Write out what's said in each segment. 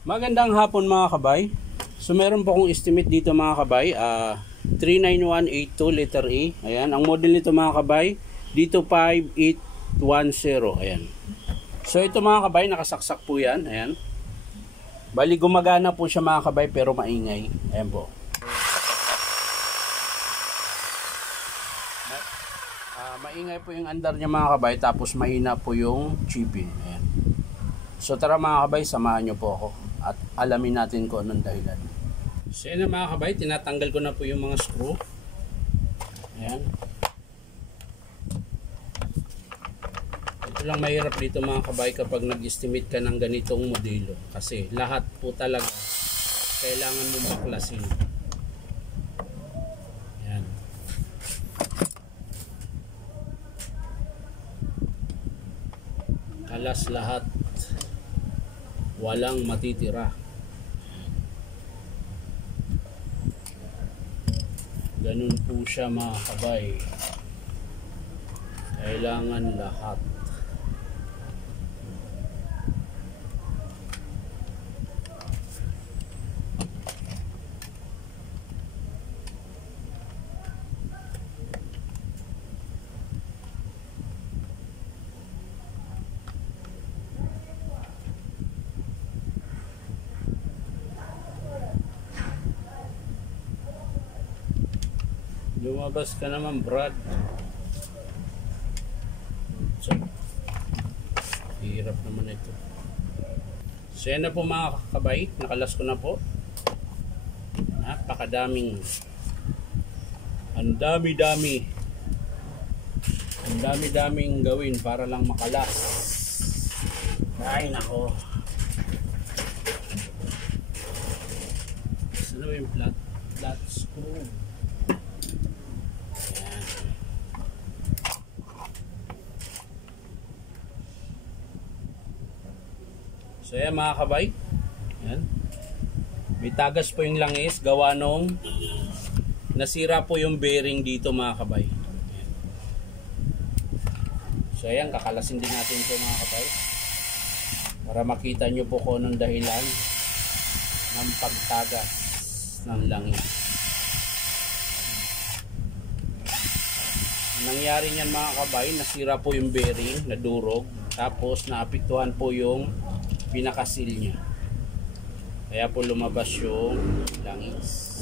Magandang hapon mga kabay. So meron po akong estimate dito mga kabay, 39182 letter A. Ayan, ang model nito mga kabay, dito 5810. Ayan. So ito mga kabay, nakasaksak po yan. Ayan. Bali gumagana po siya mga kabay pero maingay. Ayan po. Maingay po yung andar niya mga kabay, tapos mahina po yung chipping. Ayan. So tara mga kabay, samahan nyo po ako at alamin natin kung anong dahilan. So yan na mga kabay, tinatanggal ko na po yung mga screw. Ayan. Ito lang mahirap dito mga kabay kapag nag-estimate ka ng ganitong modelo. Kasi lahat po talaga kailangan mo baklasin. Ayan. Kalas lahat. Walang matitira. Ganun po siya mga kabay. Kailangan lahat. Lumabas ka naman, Brad. So, hirap naman ito. So yan na po mga kabay, nakalas ko na po. Napakadaming, ang dami-daming gawin para lang makalas. Ay nako. Sino yung flat screw? So yan mga kabay, yan. May tagas po yung langis, gawa nung nasira po yung bearing dito mga kabay. Yan. So yan, kakalasin din natin ito mga kabay para makita nyo po kung anong dahilan ng pagtagas ng langis. Nangyari niyan mga kabay, nasira po yung bearing, nadurog, tapos naapektuhan po yung pinakasil niya. Kaya po lumabas yung langis.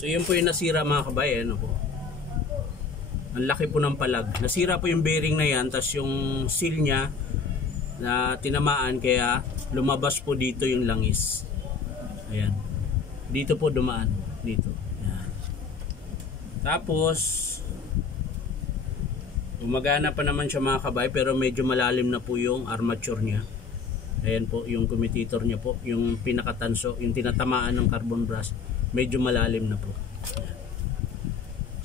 So yun po yung nasira mga kabay, ano po. Ang laki po ng palag. Nasira po yung bearing na yan, tas yung seal niya na tinamaan, kaya lumabas po dito yung langis. Ayan. Dito po dumaan, dito. Ayan. Tapos gumagana pa naman siya mga kabay, pero medyo malalim na po yung armature niya. Ayan po yung commutator niya po, yung pinakatanso, yung tinatamaan ng carbon brush. Medyo malalim na po.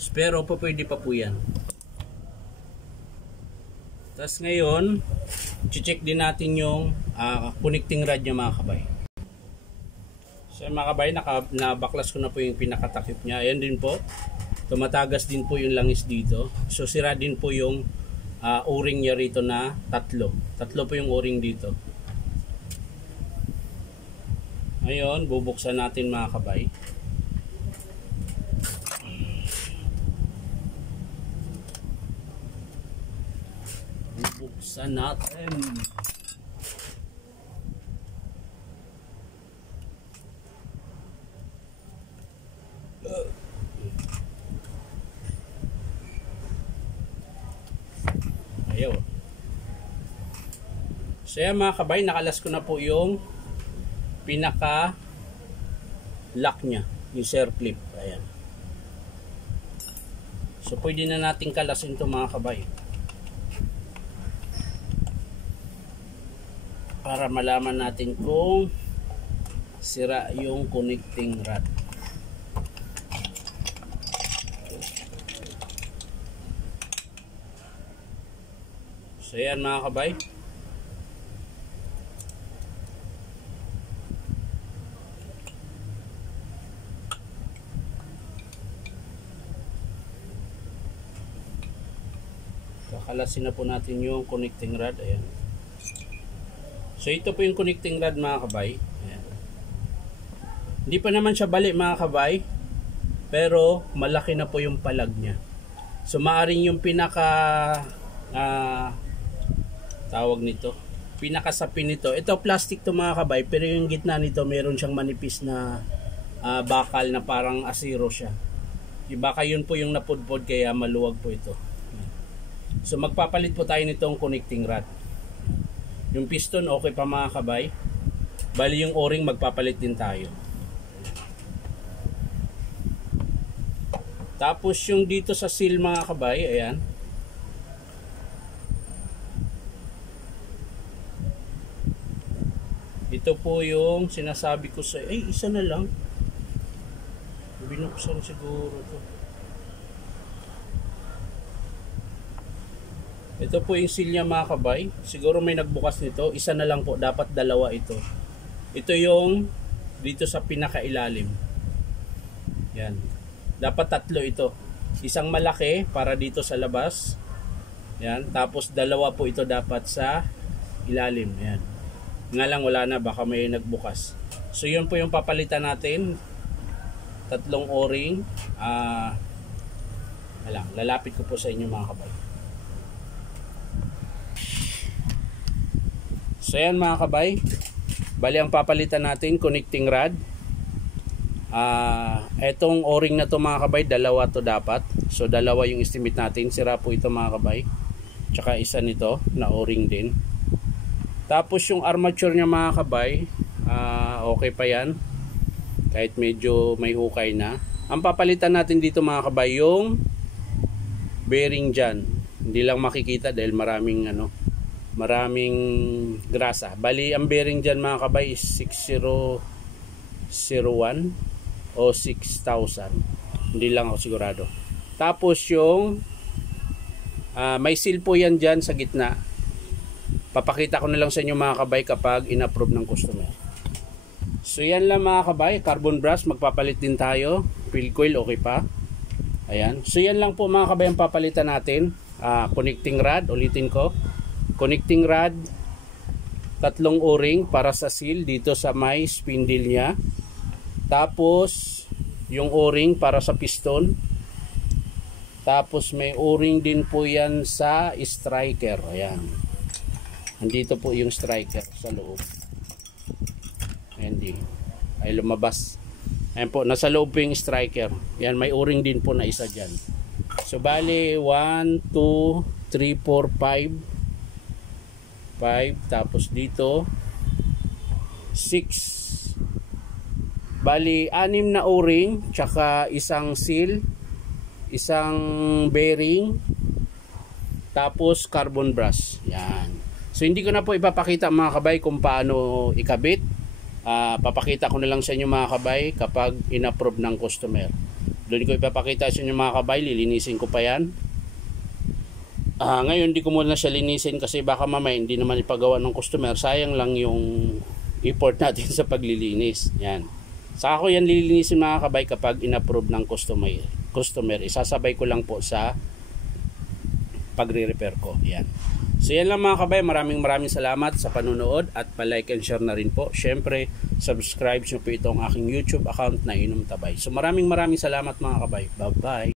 Pero po pwede pa po yan. Tapos ngayon, check din natin yung connecting rod niya mga kabay. So mga kabay, nabaklas ko na po yung pinakatakip niya. Ayan din po. Tumatagas din po yung langis dito. So sira din po yung o-ring niya rito na tatlo. Tatlo po yung o-ring dito. Ngayon, bubuksan natin mga kabay. Bubuksan natin. Ayaw. So yan mga kabay, nakalas ko na po yung pinaka lock nya, yung circlip. Ayan. So pwede na natin kalasin ito mga kabay, para malaman natin kung sira yung connecting rod. So yan mga kabay. Kakalasin na po natin yung connecting rod. Ayan. So ito po yung connecting rod mga kabay. Ayan. Hindi pa naman siya bali mga kabay, pero malaki na po yung palag niya. So maaring yung pinaka tawag nito, pinakasapin nito, ito plastic to mga kabay, pero yung gitna nito meron siyang manipis na bakal na parang asiro siya. Baka yun po yung napudpod kaya maluwag po ito. So magpapalit po tayo nitong connecting rod. Yung piston okay pa mga kabay, bali yung o-ring magpapalit din tayo. Tapos yung dito sa seal mga kabay, ayan, ito po yung sinasabi ko sa isa na lang, binuksan siguro to. Ito po yung seal niya mga kabay, siguro may nagbukas nito, isa na lang po, dapat dalawa ito. Ito yung dito sa pinakailalim, yan, dapat tatlo ito, isang malaki para dito sa labas, yan, tapos dalawa po ito dapat sa ilalim, yan. Nga lang wala na, baka may nagbukas. So yun po yung papalitan natin, tatlong o-ring. Lalapit ko po sa inyo mga kabay. So yan mga kabay, bali ang papalitan natin connecting rod. Etong o-ring na to mga kabay, dalawa to dapat. So dalawa yung estimate natin, sira po ito mga kabay, tsaka isa nito na o-ring din. Tapos yung armature nya mga kabay, okay pa yan, kahit medyo may hukay na. Ang papalitan natin dito mga kabay, yung bearing dyan. Hindi lang makikita dahil maraming grasa. Bali ang bearing dyan mga kabay is 6001 o 6000, hindi lang ako sigurado. Tapos yung may seal po yan dyan sa gitna. Papakita ko na lang sa inyo mga kabay kapag in-approve ng customer. So yan lang mga kabay, carbon brass magpapalit din tayo, field coil okay pa. Ayan. So yan lang po mga kabay ang papalitan natin. Connecting rod, ulitin ko, connecting rod, tatlong o-ring para sa seal dito sa may spindle nya. Tapos yung o-ring para sa piston. Tapos may o-ring din po yan sa striker. Ayan. Andito po yung striker sa loob. Hindi. Ay lumabas. Ayan po, nasa loob po yung striker. Yan, may o-ring din po na isa dyan. So bali 1, 2, 3, 4, 5. Tapos dito 6. Bali 6 na o-ring, tsaka isang seal, isang bearing, tapos carbon brass. Yan. So hindi ko na po ipapakita mga kabay kung paano ikabit. Papakita ko na lang sa inyo mga kabay kapag in-approve ng customer. Doon ko ipapakita sa inyo mga kabay, lilinisin ko pa yan. Ngayon hindi ko muna siya linisin kasi baka mamaya hindi naman ipagawa ng customer. Sayang lang yung effort natin sa paglilinis. Yan. Saka ko yan lilinisin mga kabay kapag in-approve ng customer. Isasabay ko lang po sa pagre-repair ko. Yan. So yan lang mga kabay, maraming salamat sa panunood at pa-like and share na rin po. Syempre, subscribe nyo po itong aking YouTube account na Inom Tabay. So maraming salamat mga kabay. Bye bye.